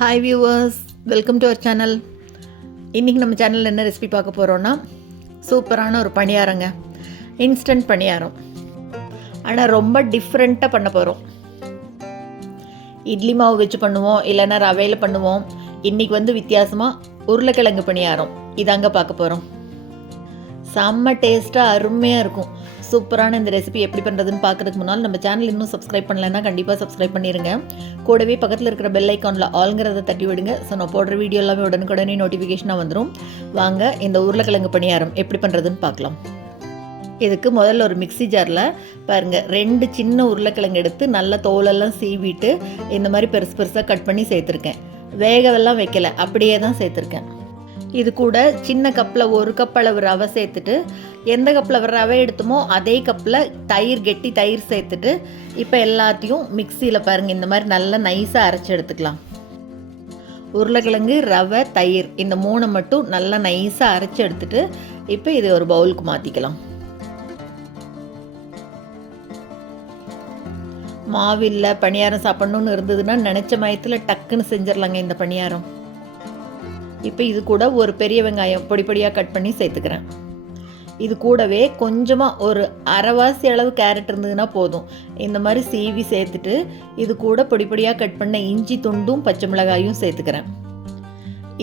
Hi viewers welcome to our channel இன்றைக்கி நம்ம சேனலில் என்ன ரெசிபி பார்க்க போகிறோன்னா சூப்பரான ஒரு பணியாரங்க. இன்ஸ்டன்ட் பணியாரம். ஆனால் ரொம்ப டிஃப்ரெண்ட்டாக பண்ண போகிறோம் இட்லி மாவு வச்சு பண்ணுவோம் இல்லைன்னா ரவையில் பண்ணுவோம். இன்றைக்கி வந்து வித்தியாசமாக உருளைக்கிழங்கு பணியாரம். இதாங்க பார்க்க போகிறோம் செம்ம டேஸ்ட்டாக அருமையாக இருக்கும். சூப்பரான இந்த ரெசிபி எப்படி பண்ணுறதுன்னு பார்க்குறதுக்கு முன்னால் நம்ம சேனல் இன்னும் சப்ஸ்கிரைப் பண்ணலைன்னா கண்டிப்பாக சப்ஸ்கிரைப் பண்ணிடுங்க கூடவே பக்கத்தில் இருக்கிற பெல் ஐக்கானில் ஆல்ங்கிறத தட்டி விடுங்க. ஸோ நான் போடுற வீடியோ எல்லாமே உடனுக்குடனே நோட்டிஃபிகேஷனாக வந்துடும் வாங்க இந்த உருளைக்கிழங்கு பணியாரம் எப்படி பண்ணுறதுன்னு பார்க்கலாம். இதுக்கு முதல்ல ஒரு மிக்ஸி ஜாரில் பாருங்கள் ரெண்டு சின்ன உருளைக்கிழங்கு எடுத்து நல்லா தோலெல்லாம் சீவிட்டு இந்த மாதிரி பெருசு பெருசாக கட் பண்ணி சேர்த்துருக்கேன். வேகவெல்லாம் வைக்கல அப்படியே தான் சேர்த்துருக்கேன். இது கூட சின்ன கப்பில் ஒரு கப் அளவு ரவை சேர்த்துட்டு எந்த கப்பில் ரவை எடுத்தோமோ அதே கப்பில் தயிர் கெட்டி தயிர் சேர்த்துட்டு இப்போ எல்லாத்தையும் மிக்சியில் பாருங்கள் இந்த மாதிரி நல்லா நைஸாக அரைச்சி எடுத்துக்கலாம். உருளைக்கிழங்கு ரவை தயிர் இந்த மூணை மட்டும் நல்லா நைஸாக அரைச்சி எடுத்துட்டு இப்போ இதை ஒரு பவுலுக்கு மாற்றிக்கலாம் மாவில்ல பணியாரம் சாப்பிட்ணுன்னு இருந்ததுன்னா நினச்ச மயத்தில் டக்குன்னு செஞ்சிடலாங்க இந்த பணியாரம். இப்போ இது கூட ஒரு பெரிய வெங்காயம் பொடி பொடியாக கட் பண்ணி சேர்த்துக்கிறேன். இது கூடவே கொஞ்சமாக ஒரு அரைவாசி அளவு கேரட் இருந்ததுன்னா போதும். இந்த மாதிரி சீவி சேர்த்துட்டு இது கூட பொடி பொடியாக கட் பண்ண இஞ்சி துண்டும் பச்சை மிளகாயும் சேர்த்துக்கிறேன்.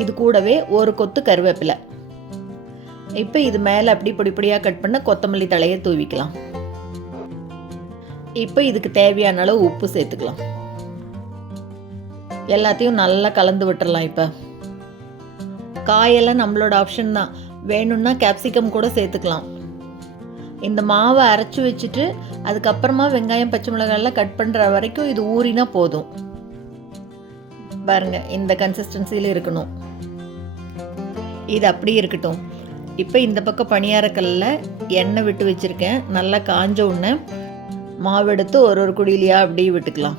இது கூடவே ஒரு கொத்து கருவேப்பிலை. இப்போ இது மேலே அப்படி பொடி பொடியாக கட் பண்ண கொத்தமல்லி தலையை தூவிக்கலாம். இப்போ இதுக்கு தேவையான அளவு உப்பு சேர்த்துக்கலாம். எல்லாத்தையும் நல்லா கலந்து விட்டுறலாம் இப்போ. காயெல்லாம் நம்மளோட ஆப்ஷன் தான். வேணும்னா கேப்சிகம் கூட சேர்த்துக்கலாம். இந்த மாவை அரைச்சி வச்சுட்டு அதுக்கப்புறமா வெங்காயம் பச்சை மிளகாயெல்லாம் கட் பண்ணுற வரைக்கும் இது ஊறினா போதும். பாருங்க இந்த கன்சிஸ்டன்சியில் இருக்கணும். இது அப்படியே இருக்கட்டும். இப்போ இந்த பக்கம் பணியாரக்கல்லில் எண்ணெய் விட்டு வச்சுருக்கேன். நல்லா காஞ்ச உடனே மாவு எடுத்து ஒரு ஒரு குடியிலையாக அப்படியே விட்டுக்கலாம்.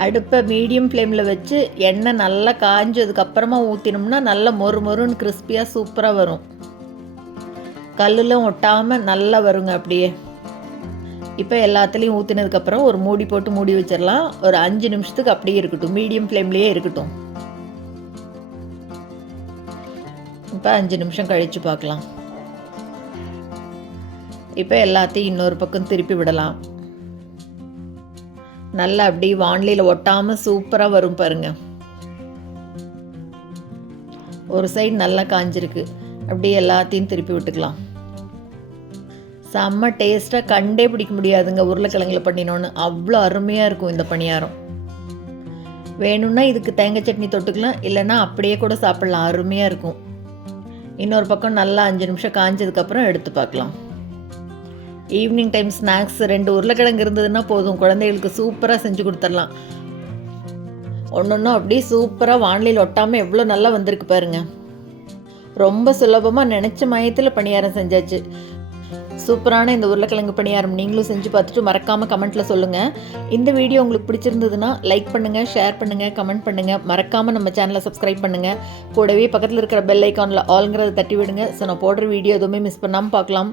அடுப்பை மீடியம் ஃப்ளேமில் வச்சு எண்ணெய் நல்லா காஞ்சதுக்கப்புறமா ஊற்றினோம்னா நல்லா மொறு மொறுன்னு கிறிஸ்பியாக சூப்பராக வரும். கல்லுலாம் ஒட்டாமல் நல்லா வருங்க அப்படியே. இப்போ எல்லாத்துலேயும் ஊற்றினதுக்கப்புறம் ஒரு மூடி போட்டு மூடி வச்சிடலாம். ஒரு அஞ்சு நிமிஷத்துக்கு அப்படியே இருக்கட்டும். மீடியம் ஃப்ளேம்லேயே இருக்கட்டும். இப்போ அஞ்சு நிமிஷம் கழித்து பார்க்கலாம். இப்போ எல்லாத்தையும் இன்னொரு பக்கம் திருப்பி விடலாம். நல்லா அப்படி வானிலையில் ஒட்டாமல் சூப்பராக வரும் பாருங்க. ஒரு சைடு நல்லா காஞ்சிருக்கு. அப்படியே எல்லாத்தையும் திருப்பி விட்டுக்கலாம். செம்ம டேஸ்ட்டாக கண்டே பிடிக்க முடியாதுங்க உருளைக்கிழங்குல பண்ணினோன்னு. அவ்வளோ அருமையாக இருக்கும் இந்த பணியாரம். வேணும்னா இதுக்கு தேங்காய் சட்னி தொட்டுக்கலாம் இல்லைன்னா அப்படியே கூட சாப்பிட்லாம். அருமையாக இருக்கும். இன்னொரு பக்கம் நல்லா அஞ்சு நிமிஷம் காஞ்சதுக்கப்புறம் எடுத்து பார்க்கலாம். ஈவினிங் டைம் ஸ்நாக்ஸ் ரெண்டு உருளைக்கிழங்கு இருந்ததுன்னா போதும். குழந்தைகளுக்கு சூப்பராக செஞ்சு கொடுத்துடலாம். ஒன்று ஒன்றும் அப்படியே சூப்பராக வானிலையில் ஒட்டாமல் எவ்வளோ நல்லா வந்திருக்கு பாருங்க. ரொம்ப சுலபமாக நினச்ச மயத்தில் பணியாரம் செஞ்சாச்சு. சூப்பரான இந்த உருளைக்கிழங்கு பணியாரம் நீங்களும் செஞ்சு பார்த்துட்டு மறக்காமல் கமெண்ட்டில் சொல்லுங்கள் இந்த வீடியோ உங்களுக்கு பிடிச்சிருந்ததுன்னா லைக் பண்ணுங்கள் ஷேர் பண்ணுங்கள் கமெண்ட் பண்ணுங்கள் மறக்காமல் நம்ம சேனலை சப்ஸ்கிரைப் பண்ணுங்கள் கூடவே பக்கத்தில் இருக்கிற பெல் ஐக்கானில் ஆல்ங்கிறத தட்டி விடுங்க. ஸோ நான் போடுற வீடியோ எதுவுமே மிஸ் பண்ணாமல் பார்க்கலாம்.